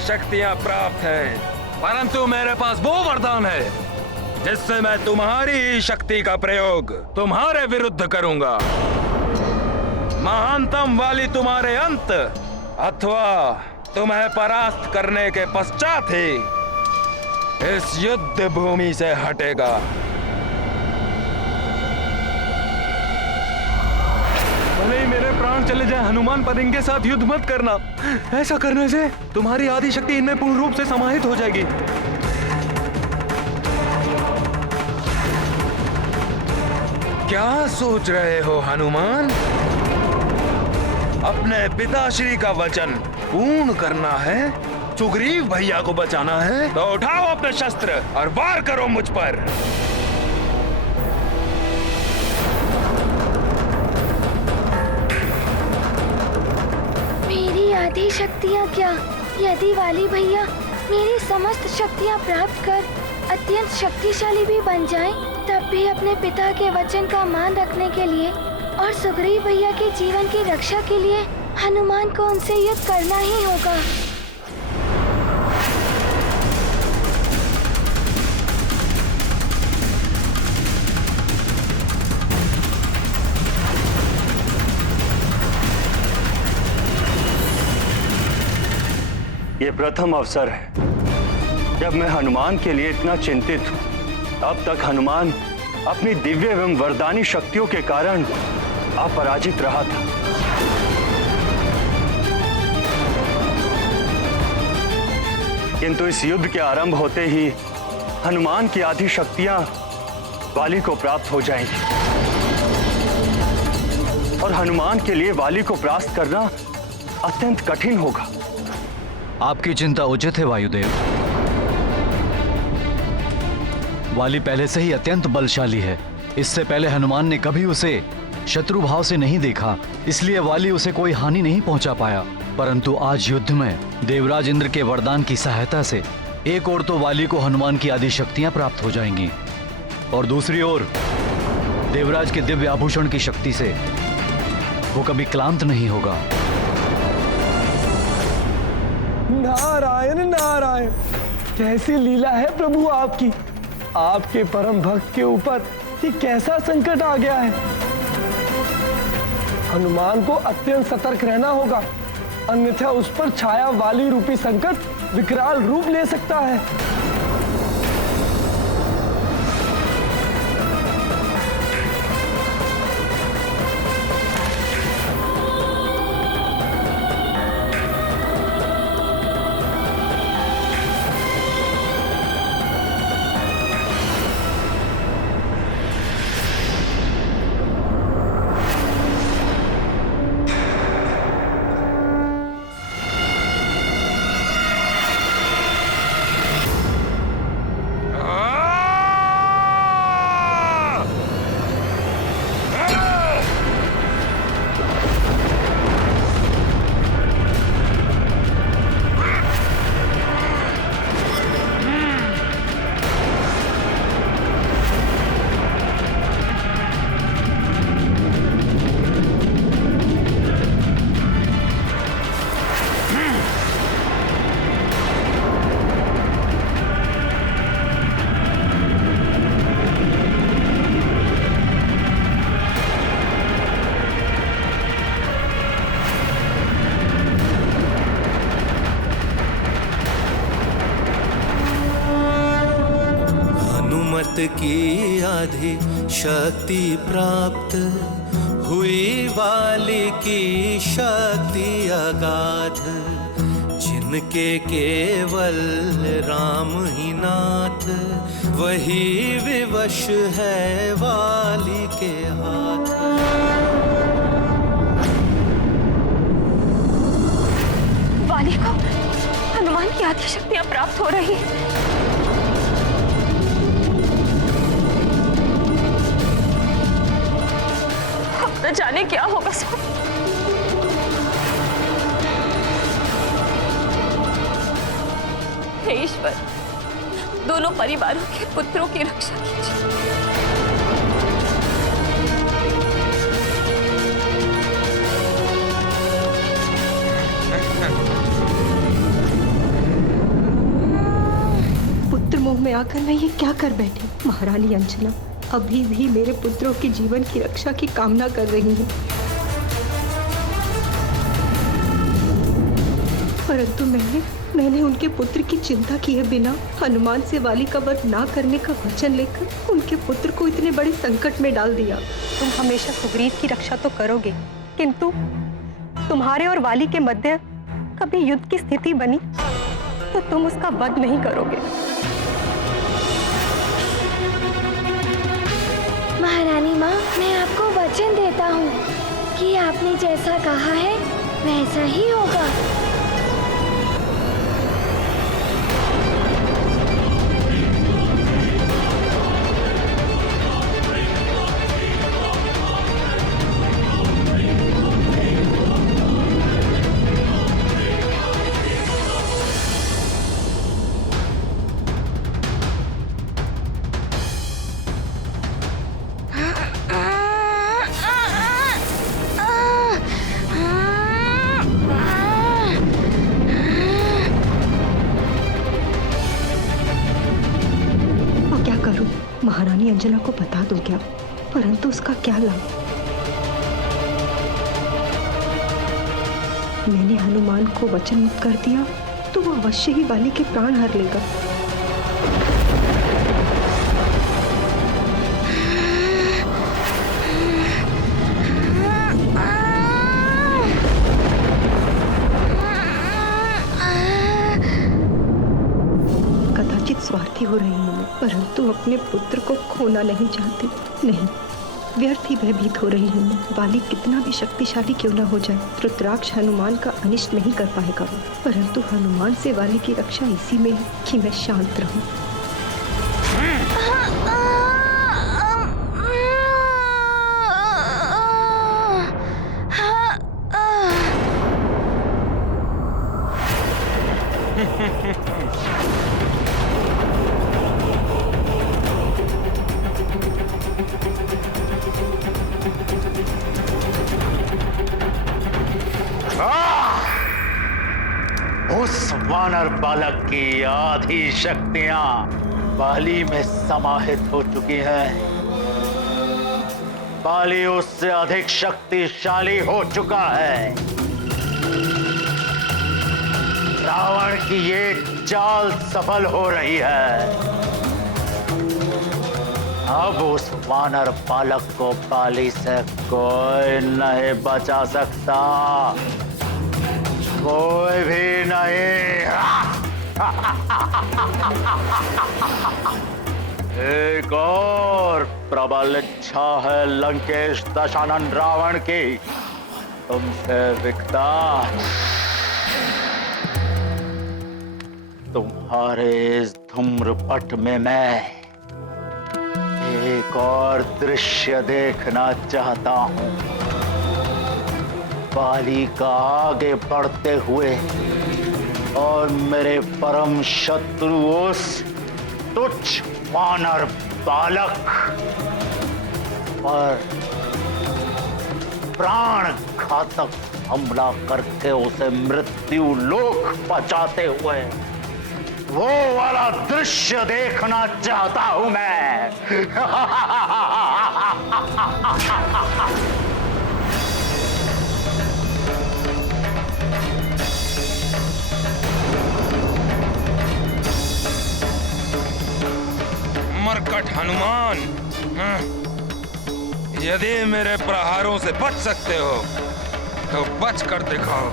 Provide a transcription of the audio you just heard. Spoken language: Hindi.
शक्तियां प्राप्त हैं, परंतु मेरे पास वो वरदान है जिससे मैं तुम्हारी शक्ति का प्रयोग तुम्हारे विरुद्ध करूंगा। महानतम वाली तुम्हारे अंत अथवा तुम्हें परास्त करने के पश्चात ही इस युद्ध भूमि से हटेगा। भले ही मेरे प्राण चले जाए, हनुमान पर इनके साथ युद्ध मत करना। ऐसा करने से तुम्हारी आदि शक्ति इनमें पूर्ण रूप से समाहित हो जाएगी। क्या सोच रहे हो हनुमान? अपने पिताश्री का वचन पूर्ण करना है, सुग्रीव भैया को बचाना है, तो उठाओ अपने शस्त्र और वार करो मुझ पर। मेरी आधी शक्तियाँ क्या, यदि वाली भैया मेरी समस्त शक्तियाँ प्राप्त कर अत्यंत शक्तिशाली भी बन जाएं, तब भी अपने पिता के वचन का मान रखने के लिए और सुग्रीव भैया के जीवन की रक्षा के लिए हनुमान को उनसे युद्ध करना ही होगा। ये प्रथम अवसर है जब मैं हनुमान के लिए इतना चिंतित हूं। अब तक हनुमान अपनी दिव्य एवं वरदानी शक्तियों के कारण अपराजित रहा था, किंतु इस युद्ध के आरंभ होते ही हनुमान की आधी शक्तियां वाली को प्राप्त हो जाएंगी और हनुमान के लिए वाली को परास्त करना अत्यंत कठिन होगा। आपकी चिंता उचित है वायुदेव। वाली पहले से ही अत्यंत बलशाली है। इससे पहले हनुमान ने कभी उसे शत्रु भाव से नहीं देखा, इसलिए वाली उसे कोई हानि नहीं पहुंचा पाया। परंतु आज युद्ध में देवराज इंद्र के वरदान की सहायता से एक ओर तो वाली को हनुमान की आदि शक्तियां प्राप्त हो जाएंगी और दूसरी ओर देवराज के दिव्य आभूषण की शक्ति से वो कभी क्लांत नहीं होगा। नारायण नारायण, कैसी लीला है प्रभु आपकी। आपके परम भक्त के ऊपर ये कैसा संकट आ गया है। हनुमान को अत्यंत सतर्क रहना होगा, अन्यथा उस पर छाया वाली रूपी संकट विकराल रूप ले सकता है। की आधी शक्ति प्राप्त हुई, वाली की शक्ति अगाध, जिनके केवल राम ही नाथ, वही विवश है वाली के हाथ। वाली को हनुमान की आधी शक्तियां प्राप्त हो रही हैं। न जाने क्या होगा सब। हे ईश्वर, दोनों परिवारों के पुत्रों की रक्षा कीजिए। गांव में आकर मैं ये क्या कर बैठी? महारानी अंजना अभी भी मेरे पुत्रों के जीवन की रक्षा की कामना कर रही है, परंतु मैंने उनके पुत्र की चिंता किए बिना हनुमान से वाली का वध ना करने का वचन लेकर उनके पुत्र को इतने बड़े संकट में डाल दिया। तुम हमेशा सुग्रीव की रक्षा तो करोगे, किंतु तुम्हारे और वाली के मध्य कभी युद्ध की स्थिति बनी तो तुम उसका वध नहीं करोगे। महारानी माँ, मैं आपको वचन देता हूँ कि आपने जैसा कहा है वैसा ही होगा। महारानी अंजना को बता दूं क्या? परंतु उसका क्या लाभ? मैंने हनुमान को वचन मुक्त कर दिया तो वो अवश्य ही वाली के प्राण हर लेगा। स्वार्थी हो रही हूँ मैं, परंतु अपने पुत्र को खोना नहीं चाहती। नहीं, व्यर्थ ही भयभीत हो रही हूँ मैं। वाली कितना भी शक्तिशाली क्यों न हो जाए, रुद्राक्ष हनुमान का अनिष्ट नहीं कर पाएगा, परंतु हनुमान से वाली की रक्षा इसी में है कि मैं शांत रहूं। उस वानर बालक की आधी शक्तियां बाली में समाहित हो चुकी हैं। बाली उससे अधिक शक्तिशाली हो चुका है। रावण की ये चाल सफल हो रही है। अब उस वानर बालक को बाली से कोई नहीं बचा सकता, कोई भी नहीं। एक और प्रबल इच्छा है लंकेश दशानन रावण की तुमसे विकता। तुम्हारे इस धूम्रपट में मैं एक और दृश्य देखना चाहता हूं। बाली का आगे बढ़ते हुए और मेरे परम शत्रु उस तुच्छ वानर बालक पर प्राण घातक हमला करके उसे मृत्यु लोक पहुंचाते हुए वो वाला दृश्य देखना चाहता हूं मैं। मरकट हनुमान, यदि मेरे प्रहारों से बच सकते हो तो बच कर दिखाओ।